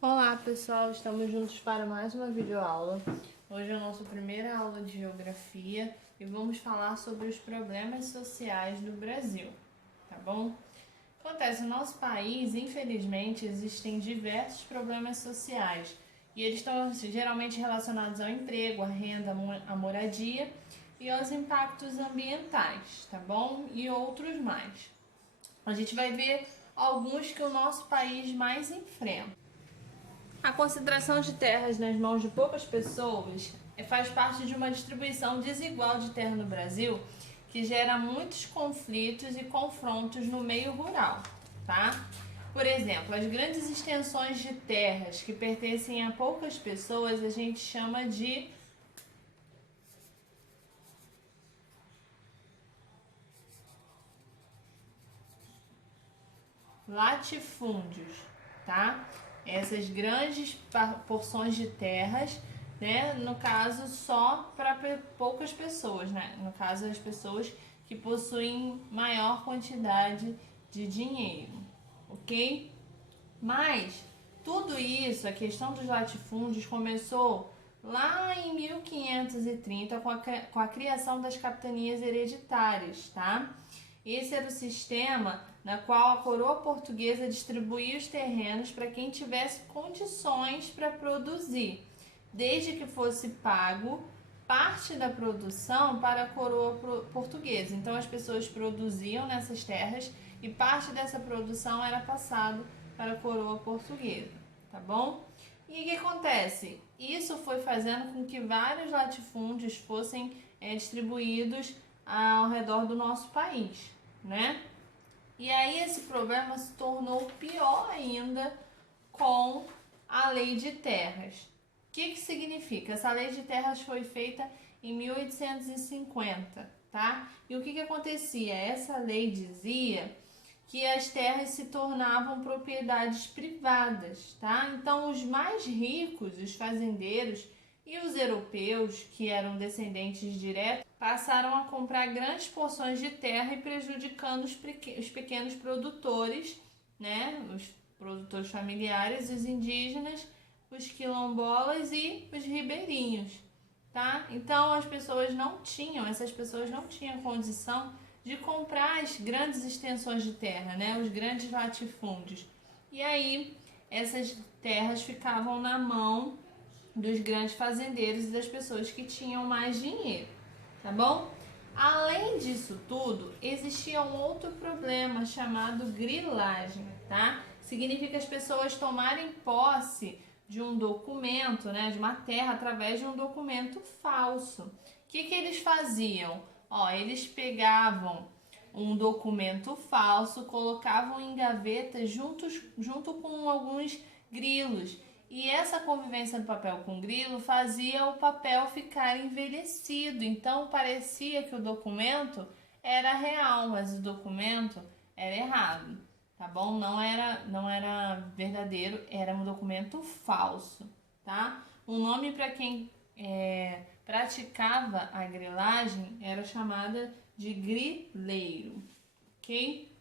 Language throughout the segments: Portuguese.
Olá pessoal, estamos juntos para mais uma videoaula. Hoje é a nossa primeira aula de geografia e vamos falar sobre os problemas sociais do Brasil, tá bom? Acontece, no nosso país, infelizmente, existem diversos problemas sociais e eles estão geralmente relacionados ao emprego, à renda, à moradia e aos impactos ambientais, tá bom? E outros mais. A gente vai ver alguns que o nosso país mais enfrenta. A concentração de terras nas mãos de poucas pessoas faz parte de uma distribuição desigual de terra no Brasil que gera muitos conflitos e confrontos no meio rural, tá? Por exemplo, as grandes extensões de terras que pertencem a poucas pessoas a gente chama de latifúndios, tá? Essas grandes porções de terras, né? No caso, só para poucas pessoas, né? No caso, as pessoas que possuem maior quantidade de dinheiro, ok? Mas tudo isso, a questão dos latifúndios começou lá em 1530 com a criação das capitanias hereditárias, tá? Esse era o sistema na qual a coroa portuguesa distribuía os terrenos para quem tivesse condições para produzir, desde que fosse pago parte da produção para a coroa portuguesa. Então as pessoas produziam nessas terras e parte dessa produção era passado para a coroa portuguesa, tá bom? E o que acontece? Isso foi fazendo com que vários latifúndios fossem distribuídos ao redor do nosso país, né? E aí esse problema se tornou pior ainda com a Lei de Terras. O que significa? Essa Lei de Terras foi feita em 1850, tá? E o que acontecia? Essa lei dizia que as terras se tornavam propriedades privadas, tá? Então os mais ricos, os fazendeiros e os europeus, que eram descendentes diretos, passaram a comprar grandes porções de terra e prejudicando os pequenos produtores, né? Os produtores familiares, os indígenas, os quilombolas e os ribeirinhos, tá? Então essas pessoas não tinham condição de comprar as grandes extensões de terra, né? Os grandes latifúndios. E aí essas terras ficavam na mão dos grandes fazendeiros e das pessoas que tinham mais dinheiro, tá bom? Além disso tudo, existia um outro problema chamado grilagem, tá? Significa as pessoas tomarem posse de um documento, né, de uma terra através de um documento falso. O que eles faziam? Eles pegavam um documento falso, colocavam em gavetas junto com alguns grilos. E essa convivência do papel com grilo fazia o papel ficar envelhecido. Então parecia que o documento era real, mas o documento era errado, tá bom? Não era verdadeiro, era um documento falso, tá? Um nome para quem praticava a grilagem era chamada de grileiro, ok?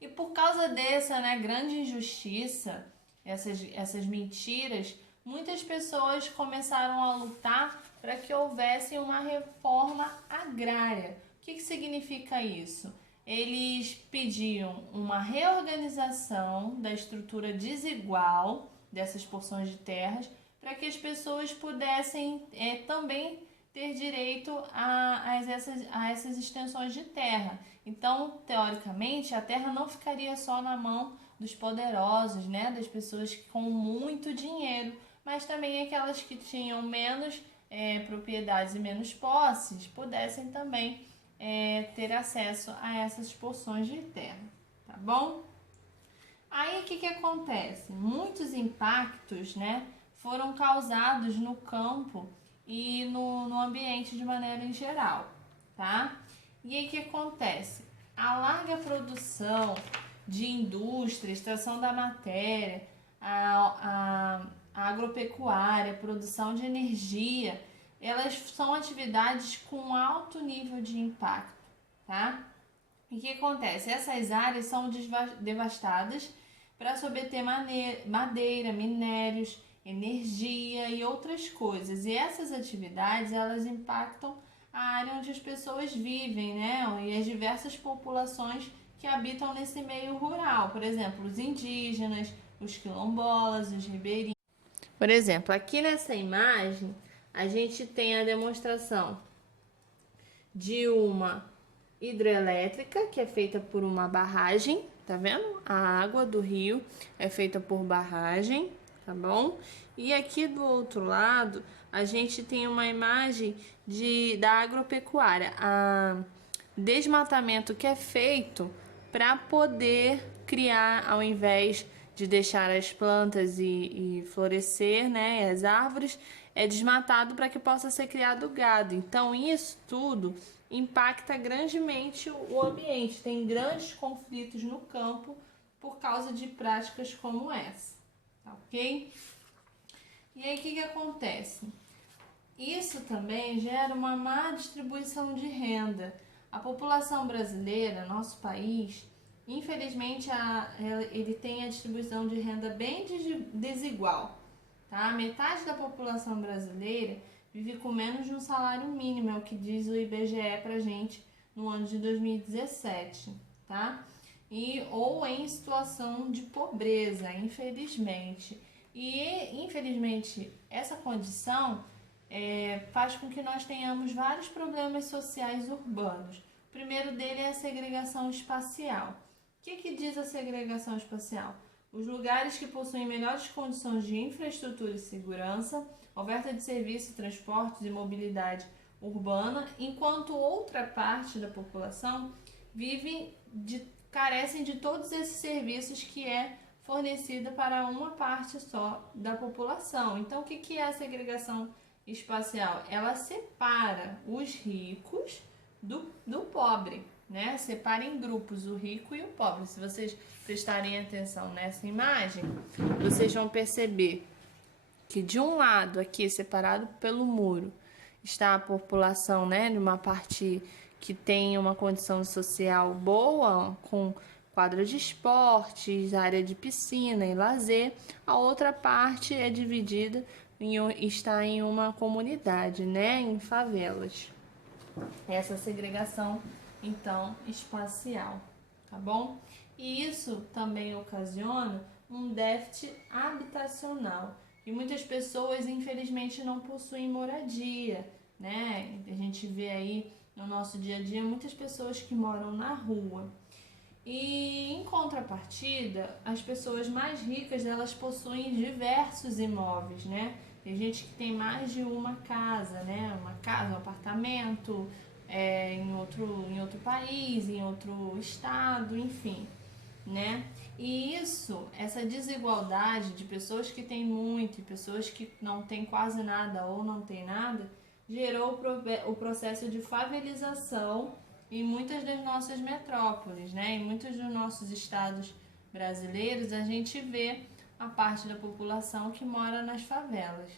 E por causa dessa, né, grande injustiça, essas mentiras, muitas pessoas começaram a lutar para que houvesse uma reforma agrária. O que significa isso? Eles pediam uma reorganização da estrutura desigual dessas porções de terras para que as pessoas pudessem também ter direito a essas extensões de terra. Então, teoricamente, a terra não ficaria só na mão dos poderosos, né, das pessoas com muito dinheiro, mas também aquelas que tinham menos propriedades e menos posses pudessem também ter acesso a essas porções de terra, tá bom? Aí o que acontece? Muitos impactos, né, foram causados no campo e no ambiente de maneira em geral, tá? E aí o que acontece? A larga produção de indústria, extração da matéria, a agropecuária, a produção de energia, elas são atividades com alto nível de impacto, tá? E o que acontece? Essas áreas são devastadas para se obter madeira, minérios, energia e outras coisas. E essas atividades, elas impactam a área onde as pessoas vivem, né? E as diversas populações que habitam nesse meio rural. Por exemplo, os indígenas, os quilombolas, os ribeirinhos. Por exemplo, aqui nessa imagem, a gente tem a demonstração de uma hidrelétrica, que é feita por uma barragem, tá vendo? A água do rio é feita por barragem, tá bom? E aqui do outro lado, a gente tem uma imagem da agropecuária, a desmatamento que é feito para poder criar, ao invés de deixar as plantas e florescer, né, as árvores, é desmatado para que possa ser criado gado. Então, isso tudo impacta grandemente o ambiente. Tem grandes conflitos no campo por causa de práticas como essa, tá ok? E aí, o que acontece? Isso também gera uma má distribuição de renda. A população brasileira, nosso país, infelizmente, ele tem a distribuição de renda bem desigual. Tá? Metade da população brasileira vive com menos de um salário mínimo, é o que diz o IBGE pra gente no ano de 2017, tá? Ou em situação de pobreza, infelizmente. E, infelizmente, essa condição faz com que nós tenhamos vários problemas sociais urbanos. O primeiro dele é a segregação espacial. O que diz a segregação espacial? Os lugares que possuem melhores condições de infraestrutura e segurança, oferta de serviços, transportes e mobilidade urbana, enquanto outra parte da população carecem de todos esses serviços que é fornecida para uma parte só da população. Então, o que é a segregação espacial? Ela separa os ricos do pobre, né? Separa em grupos o rico e o pobre. Se vocês prestarem atenção nessa imagem, vocês vão perceber que de um lado aqui, separado pelo muro, está a população, né, de uma parte que tem uma condição social boa, com quadra de esportes, área de piscina e lazer. A outra parte é dividida está em uma comunidade, né, em favelas. Essa segregação, então, espacial, tá bom? E isso também ocasiona um déficit habitacional. E muitas pessoas, infelizmente, não possuem moradia, né? A gente vê aí no nosso dia a dia muitas pessoas que moram na rua. E em contrapartida, as pessoas mais ricas, elas possuem diversos imóveis, né? Tem gente que tem mais de uma casa, né? Uma casa, um apartamento, em outro país, em outro estado, enfim, né? E essa desigualdade de pessoas que têm muito e pessoas que não têm quase nada ou não têm nada, gerou o processo de favelização em muitas das nossas metrópoles, né? Em muitos dos nossos estados brasileiros, a gente vê a parte da população que mora nas favelas.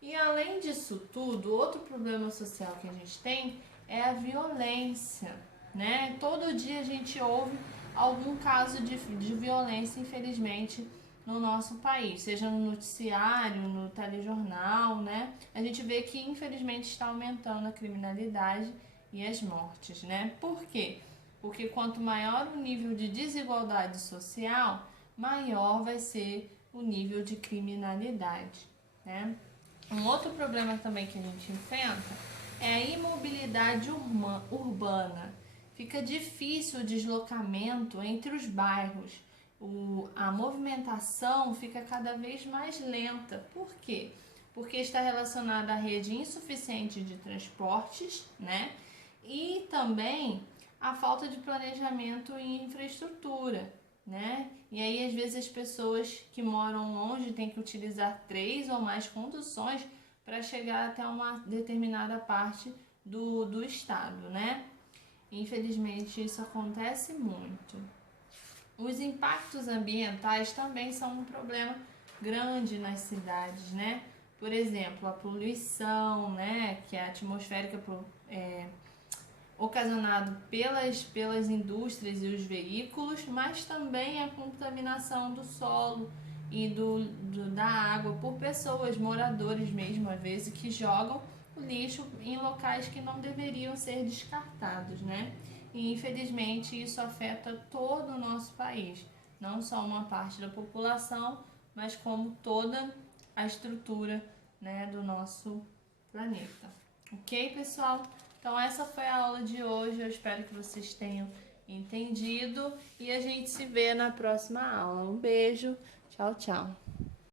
E além disso tudo, outro problema social que a gente tem é a violência, né? Todo dia a gente ouve algum caso de violência, infelizmente, no nosso país, seja no noticiário, no telejornal, né? A gente vê que, infelizmente, está aumentando a criminalidade e as mortes, né? Por quê? Porque quanto maior o nível de desigualdade social, maior vai ser o nível de criminalidade, né? Um outro problema também que a gente enfrenta é a imobilidade urbana. Fica difícil o deslocamento entre os bairros. A movimentação fica cada vez mais lenta. Por quê? Porque está relacionada à rede insuficiente de transportes, né? E também a falta de planejamento e infraestrutura, né? E aí, às vezes, as pessoas que moram longe têm que utilizar 3 ou mais conduções para chegar até uma determinada parte do estado, né? Infelizmente, isso acontece muito. Os impactos ambientais também são um problema grande nas cidades, né? Por exemplo, a poluição, né? Que é atmosférica, ocasionado pelas indústrias e os veículos, mas também a contaminação do solo e da água por pessoas, moradores mesmo, às vezes, que jogam o lixo em locais que não deveriam ser descartados, né? E infelizmente isso afeta todo o nosso país, não só uma parte da população, mas como toda a estrutura, né, do nosso planeta. Ok, pessoal? Então essa foi a aula de hoje, eu espero que vocês tenham entendido e a gente se vê na próxima aula. Um beijo, tchau, tchau!